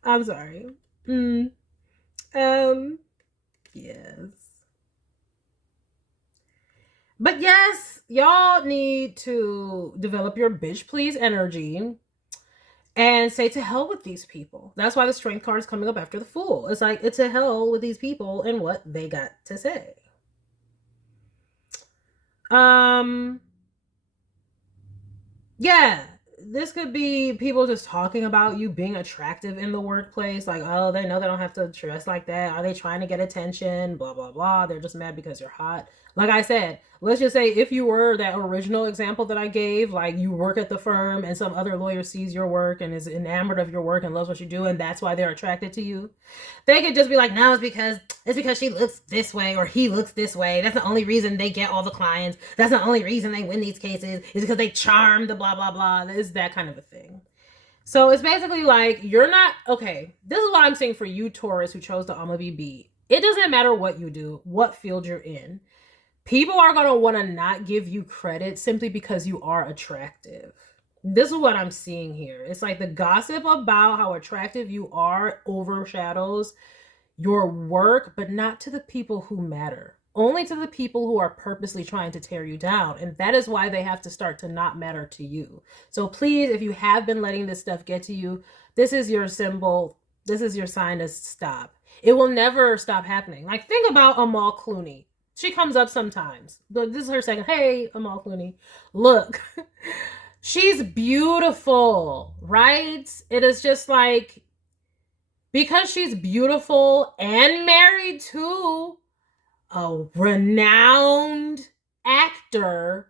I'm sorry. Yes. But yes, y'all need to develop your bitch please energy and say to hell with these people. That's why the Strength card is coming up after the Fool. It's like, it's to hell with these people and what they got to say. Yeah, this could be people just talking about you being attractive in the workplace. Like, oh, they know they don't have to dress like that. Are they trying to get attention? Blah, blah, blah. They're just mad because you're hot. Like I said, let's just say if you were that original example that I gave, like you work at the firm and some other lawyer sees your work and is enamored of your work and loves what you do, and that's why they're attracted to you. They could just be like, no, it's because she looks this way or he looks this way. That's the only reason they get all the clients. That's the only reason they win these cases is because they charm the blah, blah, blah. It's that kind of a thing. So it's basically like, you're not, okay, this is what I'm saying for you, Taurus, who chose the BB. It doesn't matter what you do, what field you're in. People are going to want to not give you credit simply because you are attractive. This is what I'm seeing here. It's like the gossip about how attractive you are overshadows your work, but not to the people who matter. Only to the people who are purposely trying to tear you down. And that is why they have to start to not matter to you. So please, if you have been letting this stuff get to you, this is your symbol. This is your sign to stop. It will never stop happening. Like, think about Amal Clooney. She comes up sometimes. But this is her saying, hey, Amal Clooney, look, she's beautiful, right? It is just like, because she's beautiful and married to a renowned actor,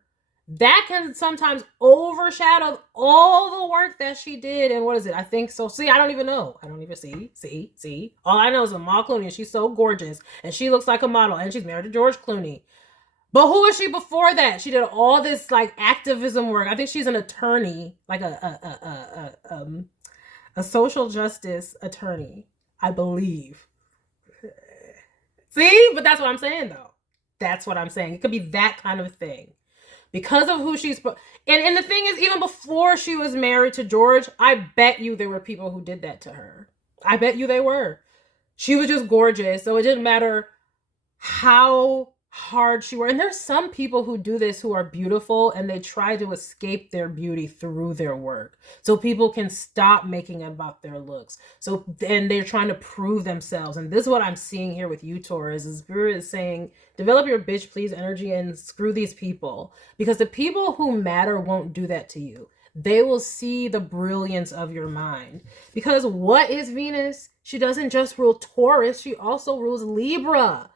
that can sometimes overshadow all the work that she did. And what is it? I think so. See, I don't even know. I don't even see. All I know is Amal Clooney, and she's so gorgeous, and she looks like a model, and she's married to George Clooney. But who was she before that? She did all this like activism work. I think she's an attorney, like a social justice attorney, I believe. See? But that's what I'm saying, though. That's what I'm saying. It could be that kind of thing. Because of who she's... And the thing is, even before she was married to George, I bet you there were people who did that to her. I bet you they were. She was just gorgeous, so it didn't matter how hard she worked. And there's some people who do this who are beautiful, and they try to escape their beauty through their work. So people can stop making it about their looks. And they're trying to prove themselves. And this is what I'm seeing here with you, Taurus. The Spirit is saying, develop your bitch please energy and screw these people. Because the people who matter won't do that to you. They will see the brilliance of your mind. Because what is Venus? She doesn't just rule Taurus, she also rules Libra.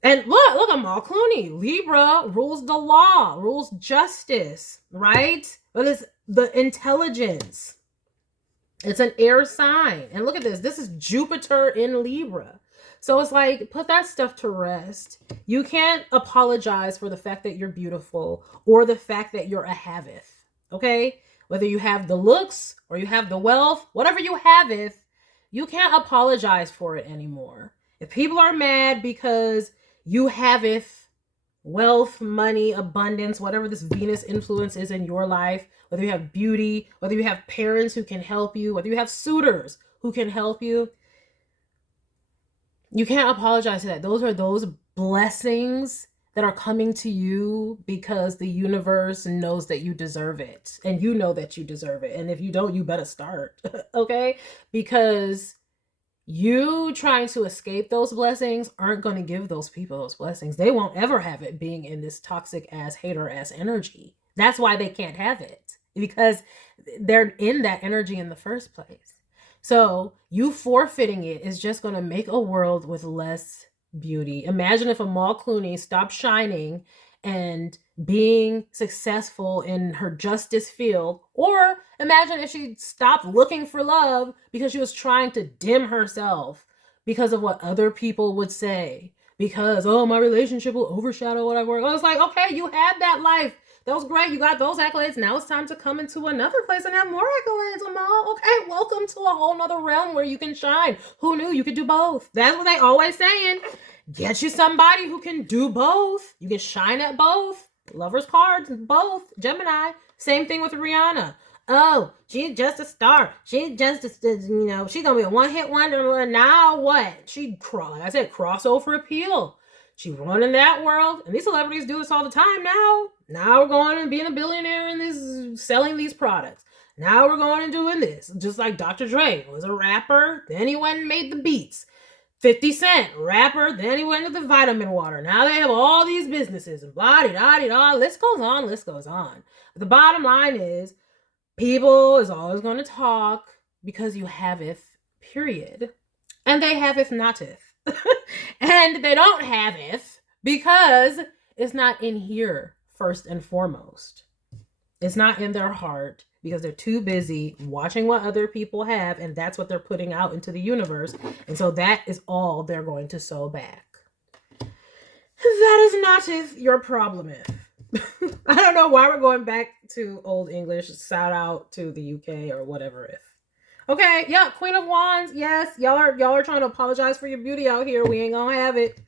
And look, Amal Clooney. Libra rules the law, rules justice, right? But it's the intelligence. It's an air sign. And look at this. This is Jupiter in Libra. So it's like, put that stuff to rest. You can't apologize for the fact that you're beautiful or the fact that you're a haveth, okay? Whether you have the looks or you have the wealth, whatever you haveth, you can't apologize for it anymore. If people are mad because you haveth wealth, money, abundance, whatever this Venus influence is in your life, whether you have beauty, whether you have parents who can help you, whether you have suitors who can help you, you can't apologize to that. Those are those blessings that are coming to you because the universe knows that you deserve it. And you know that you deserve it. And if you don't, you better start, okay? Because you trying to escape those blessings aren't going to give those people those blessings. They won't ever have it being in this toxic ass, hater ass energy. That's why they can't have it, because they're in that energy in the first place. So you forfeiting it is just going to make a world with less beauty. Imagine if Amal Clooney stopped shining and being successful in her justice field, or imagine if she stopped looking for love because she was trying to dim herself because of what other people would say, because, oh, my relationship will overshadow what I work. I was like, okay, you had that life. That was great. You got those accolades. Now it's time to come into another place and have more accolades, Amal. Okay, welcome to a whole nother realm where you can shine. Who knew you could do both? That's what they always saying. Get you somebody who can do both. You can shine at both. Lover's cards, both. Gemini. Same thing with Rihanna. Oh, she's just a star. She's just a, she's going to be a one-hit wonder. Now what? Like I said, crossover appeal. She running that world. And these celebrities do this all the time now. Now we're going and being a billionaire and selling these products. Now we're going and doing this. Just like Dr. Dre was a rapper. Then he went and made the beats. 50 Cent, rapper. Then he went into the vitamin water. Now they have all these businesses and blah-de-da-de-da. List goes on. But the bottom line is, People is always going to talk because you haveth, period. And they haveth noteth. And they don't haveth because it's not in here first and foremost. It's not in their heart because they're too busy watching what other people have, and that's what they're putting out into the universe. And so that is all they're going to sow back. That is not if your problem is. I don't know why we're going back to Old English. Shout out to the UK or whatever if. Okay, yeah, Queen of Wands. Yes, y'all are trying to apologize for your beauty out here. We ain't gonna have it.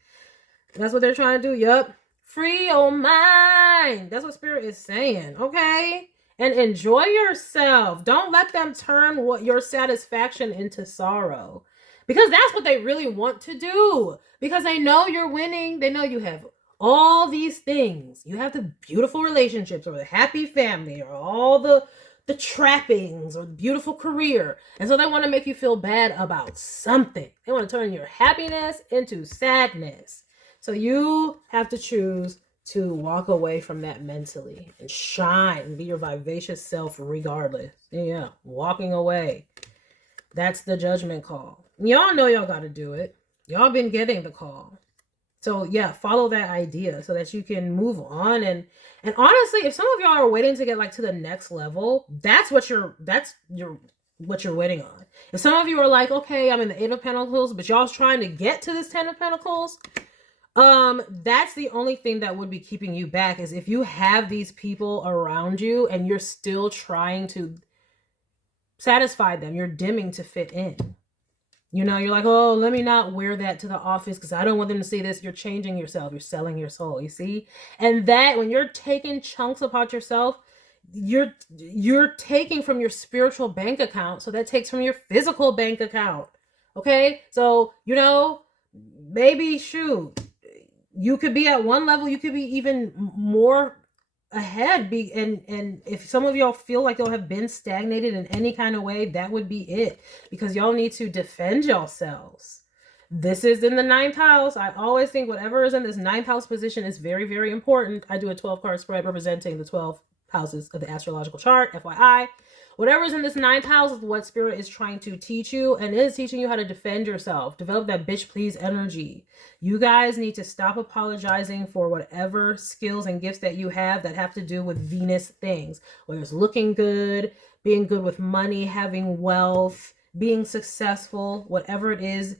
That's what they're trying to do. Yup. Free your mind. That's what Spirit is saying. Okay? And enjoy yourself. Don't let them turn your satisfaction into sorrow. Because that's what they really want to do. Because they know you're winning. They know you have all these things. You have the beautiful relationships or the happy family or all the trappings or the beautiful career. And so they want to make you feel bad about something. They want to turn your happiness into sadness. So you have to choose to walk away from that mentally and shine and be your vivacious self regardless. Yeah, walking away. That's the judgment call. Y'all know y'all got to do it. Y'all been getting the call. So yeah, follow that idea so that you can move on. And honestly, if some of y'all are waiting to get like to the next level, that's what you're waiting on. If some of you are like, okay, I'm in the 8 of Pentacles, but y'all's trying to get to this 10 of Pentacles, that's the only thing that would be keeping you back, is if you have these people around you and you're still trying to satisfy them, you're dimming to fit in. You know, you're like, oh, let me not wear that to the office because I don't want them to see this. You're changing yourself. You're selling your soul, you see? And that when you're taking chunks about yourself, you're taking from your spiritual bank account. So that takes from your physical bank account. Okay? So, you know, maybe shoot. You could be at one level, you could be even more ahead. And if some of y'all feel like y'all have been stagnated in any kind of way, that would be it. Because y'all need to defend yourselves. This is in the 9th house. I always think whatever is in this 9th house position is very, very important. I do a 12-card spread representing the 12 houses of the astrological chart, FYI. Whatever is in this 9th house is what Spirit is trying to teach you, and it is teaching you how to defend yourself. Develop that bitch please energy. You guys need to stop apologizing for whatever skills and gifts that you have that have to do with Venus things. Whether it's looking good, being good with money, having wealth, being successful, whatever it is,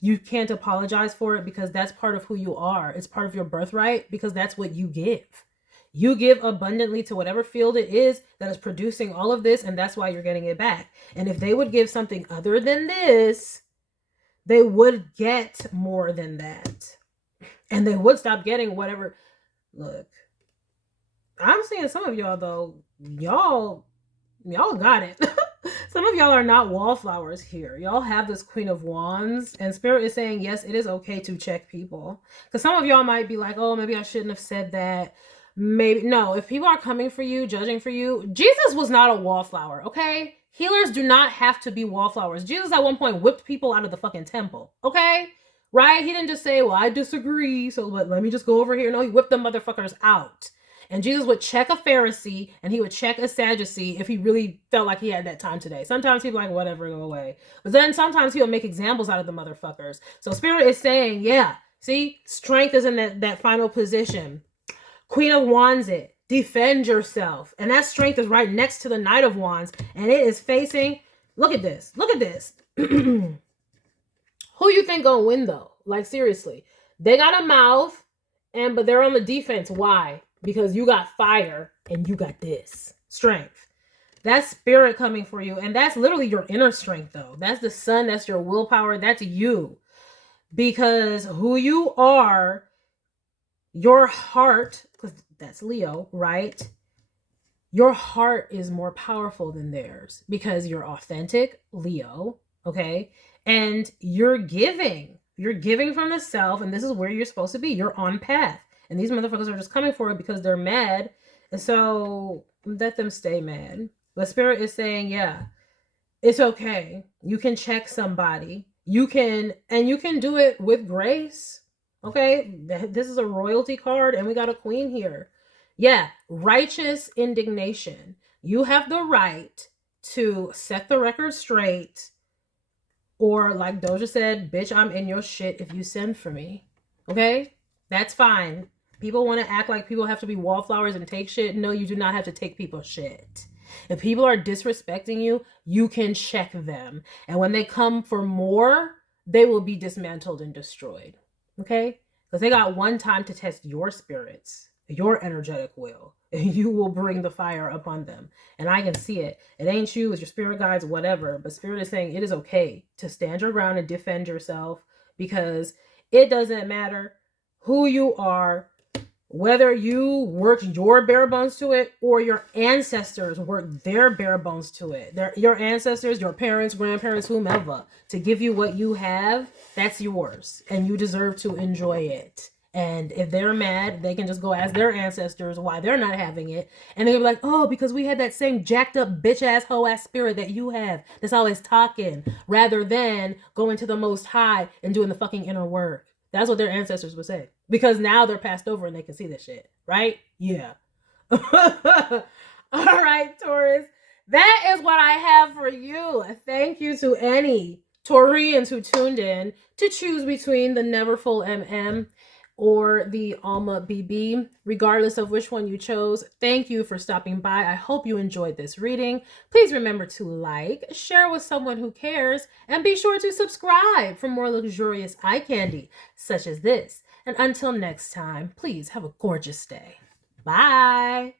you can't apologize for it because that's part of who you are. It's part of your birthright because that's what you give. You give abundantly to whatever field it is that is producing all of this, and that's why you're getting it back. And if they would give something other than this, they would get more than that. And they would stop getting whatever. Look, I'm seeing some of y'all, though, y'all got it. Some of y'all are not wallflowers here. Y'all have this Queen of Wands, and Spirit is saying, yes, it is okay to check people. Because some of y'all might be like, oh, maybe I shouldn't have said that. Maybe no, if people are coming for you, judging for you, Jesus was not a wallflower, okay? Healers do not have to be wallflowers. Jesus at one point whipped people out of the fucking temple, okay? Right? He didn't just say, well, I disagree, so let me just go over here. No, he whipped them motherfuckers out. And Jesus would check a Pharisee and he would check a Sadducee if he really felt like he had that time today. Sometimes he'd be like, whatever, go away. But then sometimes he would make examples out of the motherfuckers. So Spirit is saying, yeah, see, strength is in that final position. Queen of Wands it. Defend yourself. And that strength is right next to the Knight of Wands. And it is facing, look at this. Look at this. Who you think gonna win though? Like seriously. They got a mouth, but they're on the defense. Why? Because you got fire and you got this. Strength. That's Spirit coming for you. And that's literally your inner strength though. That's the sun. That's your willpower. That's you. Because who you are, your heart, because that's Leo, right? Your heart is more powerful than theirs because you're authentic, Leo, okay? And you're giving. You're giving from the self, and this is where you're supposed to be. You're on path. And these motherfuckers are just coming for it because they're mad. And so let them stay mad. But Spirit is saying, yeah, it's okay. You can check somebody. You can do it with grace. Okay, this is a royalty card and we got a queen here. Yeah, righteous indignation. you have the right to set the record straight, or like Doja said, bitch, I'm in your shit if you send for me. Okay? That's fine. People want to act like people have to be wallflowers and take shit. No, you do not have to take people's shit. If people are disrespecting you, you can check them. And when they come for more, they will be dismantled and destroyed. Okay? Because they got one time to test your spirits, your energetic will, and you will bring the fire upon them. And I can see it. It ain't you, it's your spirit guides, whatever. But spirit is saying it is okay to stand your ground and defend yourself, because it doesn't matter who you are, whether you worked your bare bones to it or your ancestors worked their bare bones to it. Your ancestors, your parents, grandparents, whomever, to give you what you have, that's yours. And you deserve to enjoy it. And if they're mad, they can just go ask their ancestors why they're not having it. And they'll be like, oh, because we had that same jacked up bitch ass hoe ass spirit that you have that's always talking, rather than going to the Most High and doing the fucking inner work. That's what their ancestors would say. Because now they're passed over and they can see this shit. Right? Yeah. All right, Taurus. That is what I have for you. Thank you to any Taurians who tuned in to choose between the Neverfull MM or the Alma BB, regardless of which one you chose. Thank you for stopping by. I hope you enjoyed this reading. Please remember to like, share with someone who cares, and be sure to subscribe for more luxurious eye candy such as this. And until next time, please have a gorgeous day. Bye.